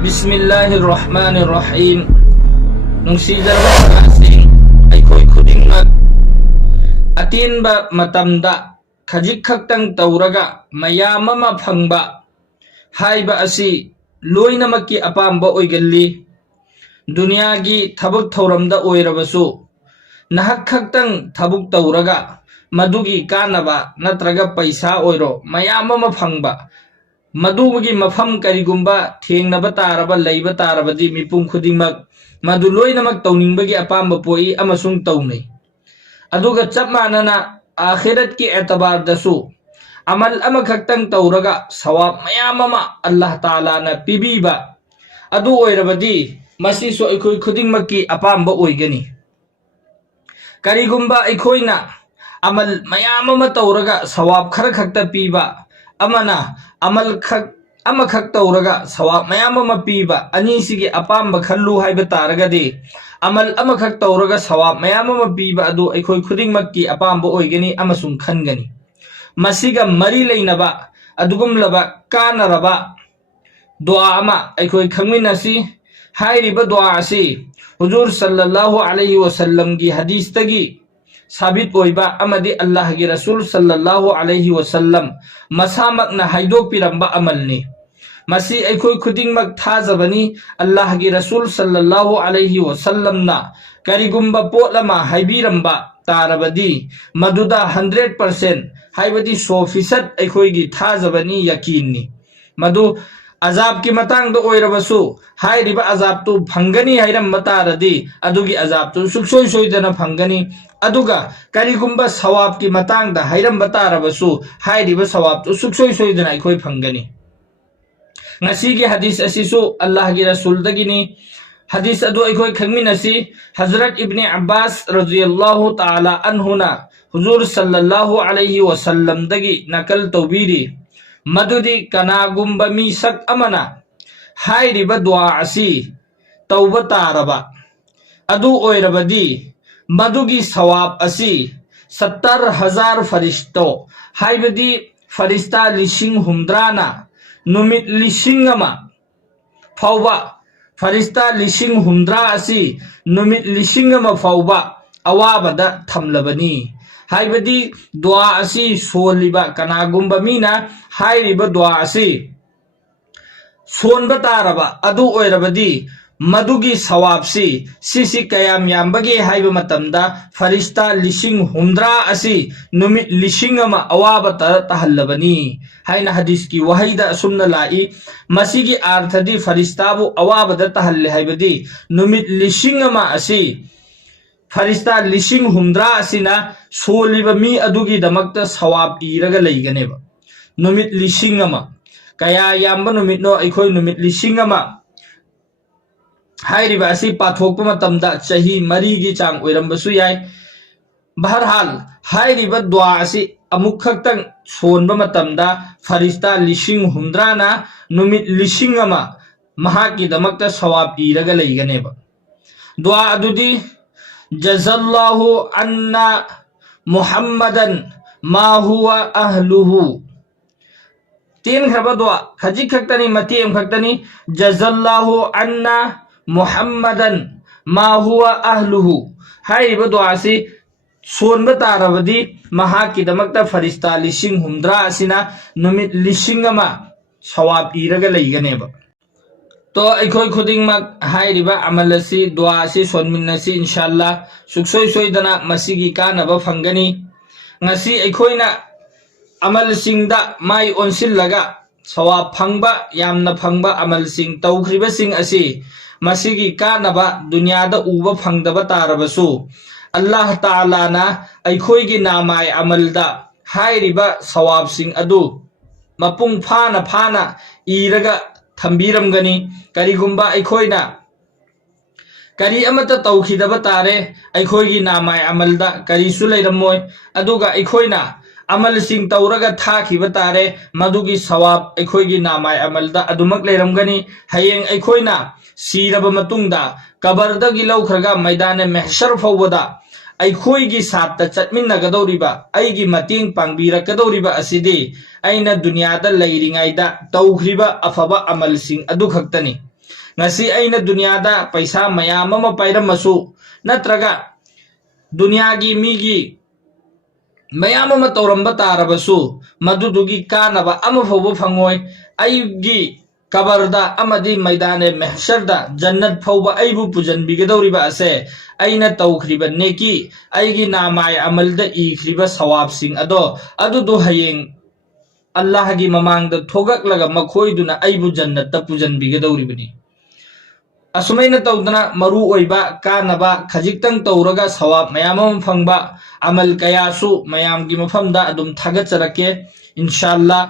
Bismillahirrahmanirrahim. Nungsidarba kasing aikoy khudingmat atinba matamda khajik khaktang tauraga mayam ama phangba haiba asi loinamaki apamba oigalli dunyagi thabuk thauramda oirabasu nahak khaktang thabuk tauraga madugi kanaba natraga paisa oiro mayam ama phangba मधुमगी मफम करिगुंबा थेंगनबा तारबा लैबा तारबदी मिपुम खुदिंगमक मधु लोइनमक तौनिंगबगी अपाम्ब पोई अमसुंग तौनै अदुगा चप मानना आखिरत की एतबार दसु अमल अमखक्तंग तौरगा सवाब मयाम अमा अल्लाह ताला ना पिबीबा अदु ओइरबदी मसीसो अखोय खुदिंगमकी अपाम्ब ओइगनी करिगुंबा अखोयना अमल मयाम अमा तौरगा सवाब खर खक्ता पीबा अमना अमल खक तौरगा सवाब मयाम अमा पीबा अनीसिगी अपाम्ब खल्लु हाइबा तारगदी अमल अमखक तौरगा सवाब मयाम अमा पीबा अदु अखोय खुदिंगमक्की अपाम्ब ओइगनी अमसुंग खनगनी मसिगा मरी लेनबा अदुगुमलबा कानरबा दुआ अमा अखोय खंगमिनसी हाइरिबा दुआ असि हुजूर सल्लल्लाहु अलैहि वसल्लम की हदीस तगी साबित होइबा अमदी अल्लाह की रसूल सल्लल्लाहु अलैहि वसल्लम मसामकना हाइदोकपिरंबा अमलनी मसी अखोय खुदिंगमक थाजबनी अल्लाह की रसूल सल्लल्लाहु अलैहि वसल्लमना करिगुंबा पोटलमा हाइबिरंबा तारबदी मदुदा 100% हाइबदी 100% अखोय की थाजबनी यकीननी मदु अजाब की मतंग दो ओइरबसु हाइरिबा अजाब तो फंगनी हाइरम मतारदी अदुगी अजाब तो सुखसोय सोयदना फंगनी अदुगा करिगुंबा सवाब की मतंग दा हाइरम बतारबसु हाइरिबा सवाब तो सुखसोय सोयदना अखोय फंगनी ngasi gi hadis asisu Allah gi rasul dagini hadis adu अखोय खंगमिनसी हजरत इब्ने अब्बास रज़ियल्लाहु ताला अन्हुना हुजूर सल्लल्लाहु अलैहि वसल्लम दगी नकल तौबीरी मदुदी कनागुंबा मीसक अमना हाइरिबा दुआ असि तौबा तारबा अदु ओइरबदी मदुगी सवाब असि 70,000 फरिश्तो हाइबदी फरिश्ता लिशिंग हुमद्राना नुमित लिशिंग अमा फाउबा फरिश्ता लिशिंग हुमद्रा असि नुमित लिशिंग अमा फाउबा अवाबदा थमलबनी हाइबदी दुआ असि सोलिबा कनागुंबा मीना हाइरिबा दुआ असि सोनबा तारबा अदु ओइरबदी मदुगी सवाबसी सिसी कयाम यामबगे हाइबा मतमदा फरिश्ता लिशिंग हुमद्रा असि नुमित लिशिंग अमा अवाबा तहल्लबनी हाइना हदीस की वहाइदा असुमना लाई मसीगी आर्थदी फरिश्ताबु अवाबदा तहल्ले हाइबदी नुमित लिशिंग अमा असि फरिश्ता लिशिंग हुमद्रा असिना सोलिबा मी अदुगी दमक्ता सवाब इरगा लैगनेबा नुमित लिशिंग अमा कया यामबा नुमितनो अखोय नुमित लिशिंग अमा हाइरिबा असि पाथोकपा मतमदा चही मरी की चांग ओइरंबसु याय बहरहाल हाइरिबा दुआ असि अमुक खक्तंग सोनबा मतमदा फरिश्ता लिशिंग हुमद्राना नुमित लिशिंग अमा महाकी दमक्ता सवाब इरगा लैगनेबा दुआ अदुदी जज़ल्लाहु अन्ना मुहम्मदन मा हुवा अहलुहु तीन खरबा दुआ खजी खक्तनी मतीम खक्तनी जज़ल्लाहु अन्ना मुहम्मदन मा हुवा अहलुहु हाइरिबा दुआ से सोनबा तारबदी महाकी दमक्ता फरिश्ता लिशिंग हुमद्रा असिना नुमित लिशिंग अमा सवाब इरगा लैगनेबा तो अखोय खुदिंगमक हाइरिबा अमल असि दुआ असि सोनमिनसी इंशाअल्लाह सुखसोय सोयदना मसिगी कानबा फंगनी ngasi अखोयना अमल सिंगदा माई ओनसिलगा सवाब फंगबा यामना फंगबा अमल सिंग तौखरिबा सिंग असि मसिगी कानबा दुनियादा उबा फंगदबा तारबसु अल्लाह ताला ना अखोयगी नामाय अमलदा हाइरिबा सवाब सिंग अदु मपुंग फाना फाना इरगा थंबीरमगनी करिगुंबा अखोयना करी अमत तौखिदबा तारे अखोयगी नामाय अमलदा करीसु लैरमोय अदुगा अखोयना अमल सिंग तौरगा थाखिबा तारे मदुगी सवाब अखोयगी नामाय अमलदा अदुमक लैरमगनी हयेंग अखोयना सीरबा मतुंगदा कबरदगी लौखरगा मैदान महशर फौबदा अखोयगी साथ चटमिन्नगदौरिबा अयगी मतेंग पांगबीरकदौरिबा असिदि अइना दुनियादा लैरिङाइदा तौखरिबा अफबा अमल सिंग अदु खक्तनी ngasi aina dunyada paisa mayam ama pairamasu natraga dunyagi migi mayam ama tauramba tarabasu madudugi kanaba ama fawba phangoi aigi kabarda amadi maidane mahsharda jannat fawba aibu pujanbigadawriba ase aina tawkhriba neki aigi namai amalda ikhriba sawab sing adudu hayeng Allah gi mamangda thogaklaga makhoiduna aibu jannatta pujanbigadawribani asumai na tawdana maru oiba kanaba khajiktang tawraga sawab mayam phangba amal kayasu mayam gi mafamda adum thagatcharake inshallah